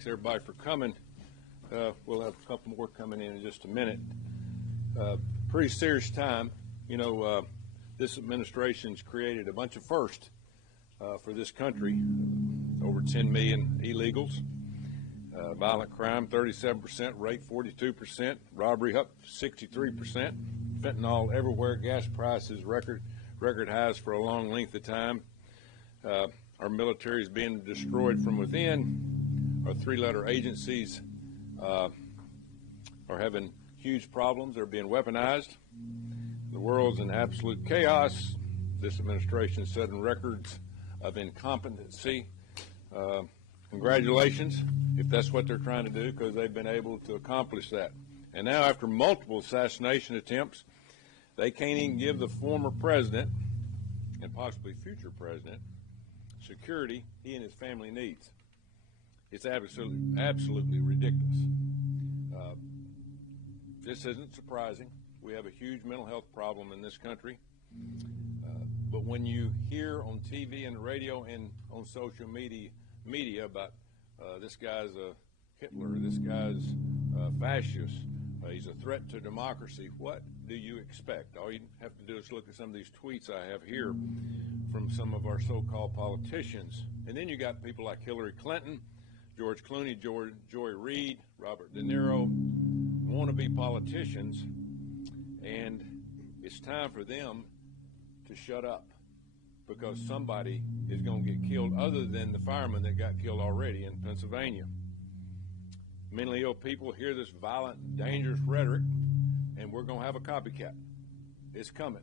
Thanks, everybody, for coming. We'll have a couple more coming in just a minute. Pretty serious time. You know, this administration's created a bunch of firsts for this country. Over 10 million illegals. Violent crime, 37%, rape, 42%, robbery up 63%, fentanyl everywhere, gas prices record highs for a long length of time. Our military is being destroyed from within. Our three-letter agencies are having huge problems. They're being weaponized. The world's in absolute chaos. This administration is setting records of incompetency. Congratulations, if that's what they're trying to do, because they've been able to accomplish that. And now, after multiple assassination attempts, they can't even give the former president and possibly future president security he and his family needs. It's absolutely ridiculous. This isn't surprising. We have a huge mental health problem in this country. But when you hear on TV and radio and on social media about this guy's a Hitler, this guy's a fascist, he's a threat to democracy, what do you expect? All you have to do is look at some of these tweets I have here from some of our so-called politicians. And then you got people like Hillary Clinton, George Clooney, Joy Reid, Robert De Niro, wannabe politicians, and it's time for them to shut up, because somebody is going to get killed other than the fireman that got killed already in Pennsylvania. Mentally ill people hear this violent, dangerous rhetoric, and we're going to have a copycat. It's coming.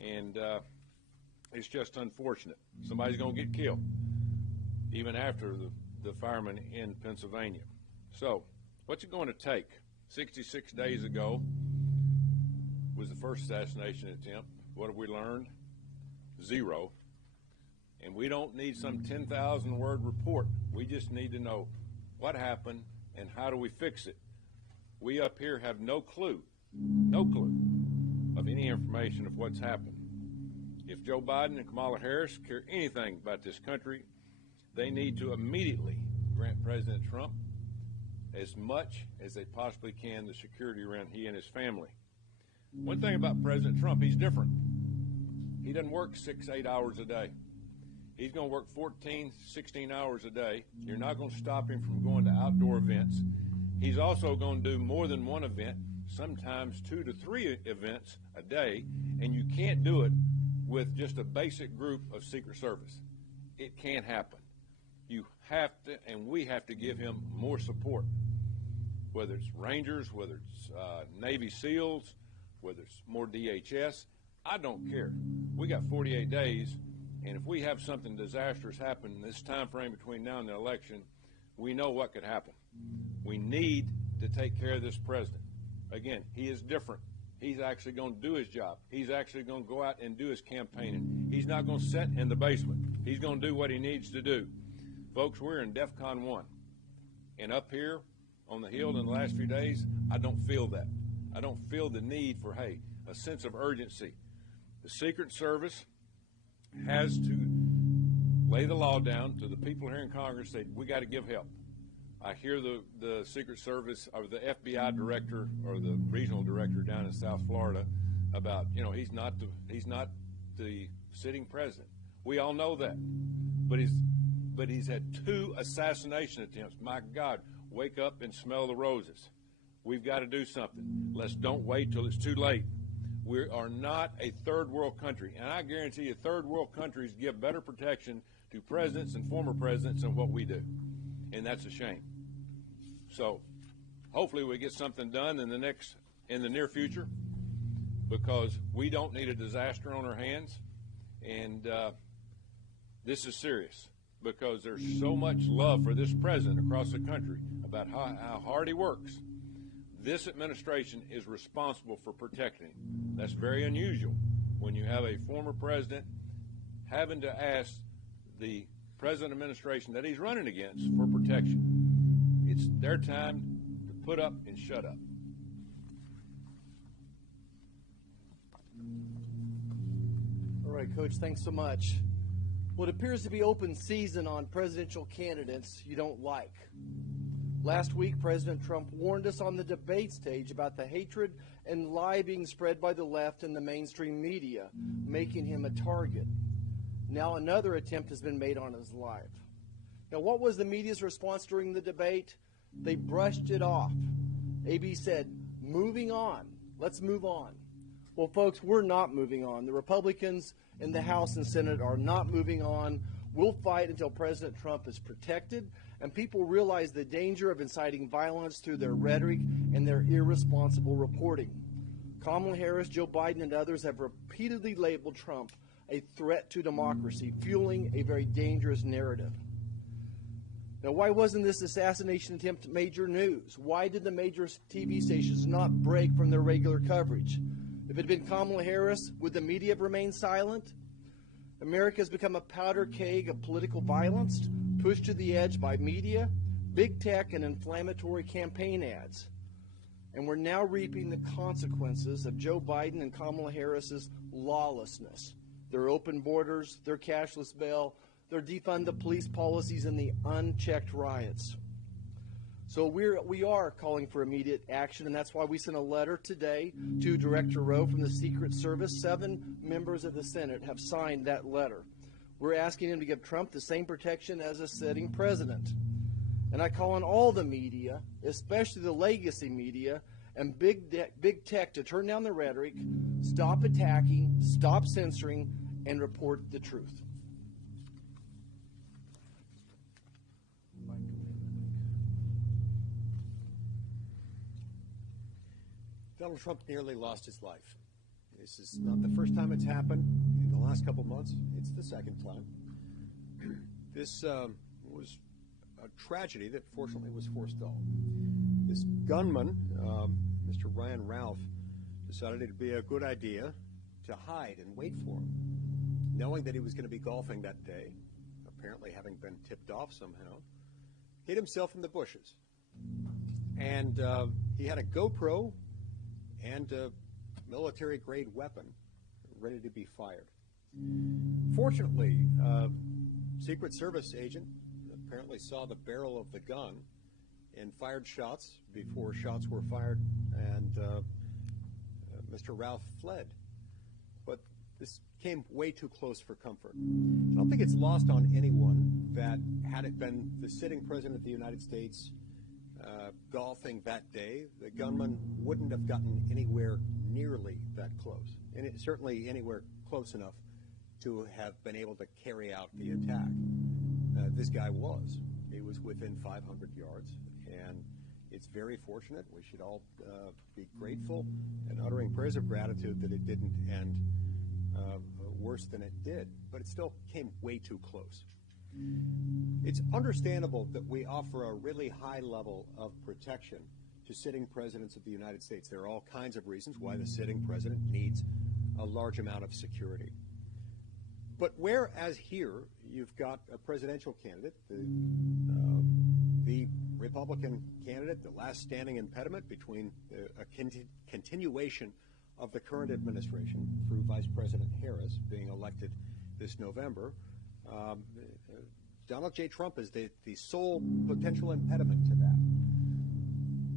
And it's just unfortunate. Somebody's going to get killed, even after the fireman in Pennsylvania. So, what's it going to take? 66 days ago was the first assassination attempt. What have we learned? Zero. And we don't need some 10,000 word report. We just need to know what happened and how do we fix it. We up here have no clue of any information of what's happened. If Joe Biden and Kamala Harris care anything about this country, they need to immediately grant President Trump as much as they possibly can the security around he and his family. One thing about President Trump, he's different. He doesn't work 6-8 hours a day. He's going to work 14, 16 hours a day. You're not going to stop him from going to outdoor events. He's also going to do more than one event, sometimes 2 to 3 events a day, and you can't do it with just a basic group of Secret Service. It can't happen. You have to, and we have to give him more support, whether it's Rangers, whether it's Navy SEALs, whether it's more DHS. I don't care. We got 48 days, and if we have something disastrous happen in this time frame between now and the election, we know what could happen. We need to take care of this president. Again, he is different. He's actually going to do his job. He's actually going to go out and do his campaigning. He's not going to sit in the basement. He's going to do what he needs to do. Folks, we're in DEFCON 1. And up here on the Hill in the last few days, I don't feel that. I don't feel the need for, hey, a sense of urgency. The Secret Service has to lay the law down to the people here in Congress, say, we got to give help. I hear the Secret Service or the FBI director or the regional director down in South Florida about, you know, he's not the sitting president. We all know that. But he's had 2 assassination attempts. My God, wake up and smell the roses. We've got to do something. Let's don't wait till it's too late. We are not a third world country, and I guarantee you third world countries give better protection to presidents and former presidents than what we do, and that's a shame. So hopefully we get something done in the near future, because we don't need a disaster on our hands, and this is serious, because there's so much love for this president across the country about how hard he works. This administration is responsible for protecting him. That's very unusual when you have a former president having to ask the present administration that he's running against for protection. It's their time to put up and shut up. All right, Coach, thanks so much. Well, it appears to be open season on presidential candidates you don't like. Last week, President Trump warned us on the debate stage about the hatred and lie being spread by the left and the mainstream media, making him a target. Now another attempt has been made on his life. Now, what was the media's response during the debate? They brushed it off. AB said, moving on. Let's move on. Well, folks, we're not moving on. The Republicans in the House and Senate are not moving on. We'll fight until President Trump is protected and people realize the danger of inciting violence through their rhetoric and their irresponsible reporting. Kamala Harris, Joe Biden, and others have repeatedly labeled Trump a threat to democracy, fueling a very dangerous narrative. Now, why wasn't this assassination attempt major news? Why did the major TV stations not break from their regular coverage? If it had been Kamala Harris, would the media have remained silent? America has become a powder keg of political violence, pushed to the edge by media, big tech, and inflammatory campaign ads. And we're now reaping the consequences of Joe Biden and Kamala Harris's lawlessness. Their open borders, their cashless bail, their defund the police policies, and the unchecked riots. So we are calling for immediate action, and that's why we sent a letter today to Director Rowe from the Secret Service. 7 members of the Senate have signed that letter. We're asking him to give Trump the same protection as a sitting president. And I call on all the media, especially the legacy media and big tech, to turn down the rhetoric, stop attacking, stop censoring, and report the truth. Donald Trump nearly lost his life. This is not the first time it's happened in the last couple months. It's the second time. This was a tragedy that fortunately was forestalled. This gunman, Mr. Ryan Ralph, decided it would be a good idea to hide and wait for him, knowing that he was going to be golfing that day, apparently having been tipped off somehow, hid himself in the bushes. And he had a GoPro and a military-grade weapon ready to be fired. Fortunately, a Secret Service agent apparently saw the barrel of the gun and fired shots before shots were fired, and Mr. Ralph fled. But this came way too close for comfort. I don't think it's lost on anyone that had it been the sitting president of the United States golfing that day, the gunman wouldn't have gotten anywhere nearly that close, and certainly anywhere close enough to have been able to carry out the attack. This guy was. He was within 500 yards, and it's very fortunate. We should all be grateful and uttering prayers of gratitude that it didn't end worse than it did, but it still came way too close. It's understandable that we offer a really high level of protection to sitting presidents of the United States. There are all kinds of reasons why the sitting president needs a large amount of security. But whereas here you've got a presidential candidate, the Republican candidate, the last standing impediment between a continuation of the current administration through Vice President Harris being elected this November, Donald J. Trump is the sole potential impediment to that.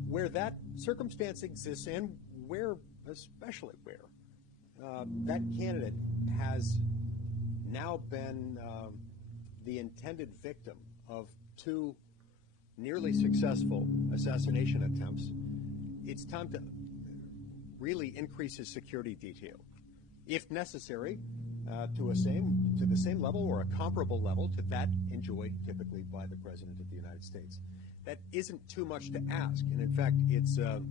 Where that circumstance exists, and especially where that candidate has now been the intended victim of 2 nearly successful assassination attempts, it's time to really increase his security detail, if necessary, to the same level or a comparable level to that enjoyed typically by the President of the United States. That isn't too much to ask, and in fact, it's a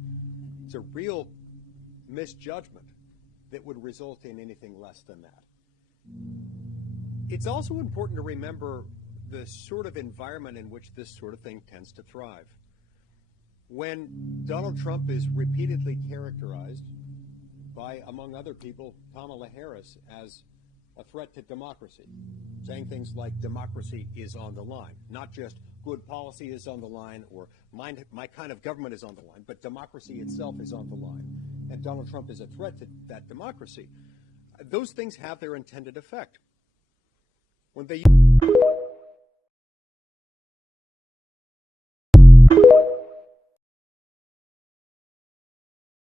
real misjudgment that would result in anything less than that. It's also important to remember the sort of environment in which this sort of thing tends to thrive. When Donald Trump is repeatedly characterized by, among other people, Kamala Harris as a threat to democracy, saying things like democracy is on the line, not just good policy is on the line or my kind of government is on the line, but democracy itself is on the line, and Donald Trump is a threat to that democracy. Those things have their intended effect. when they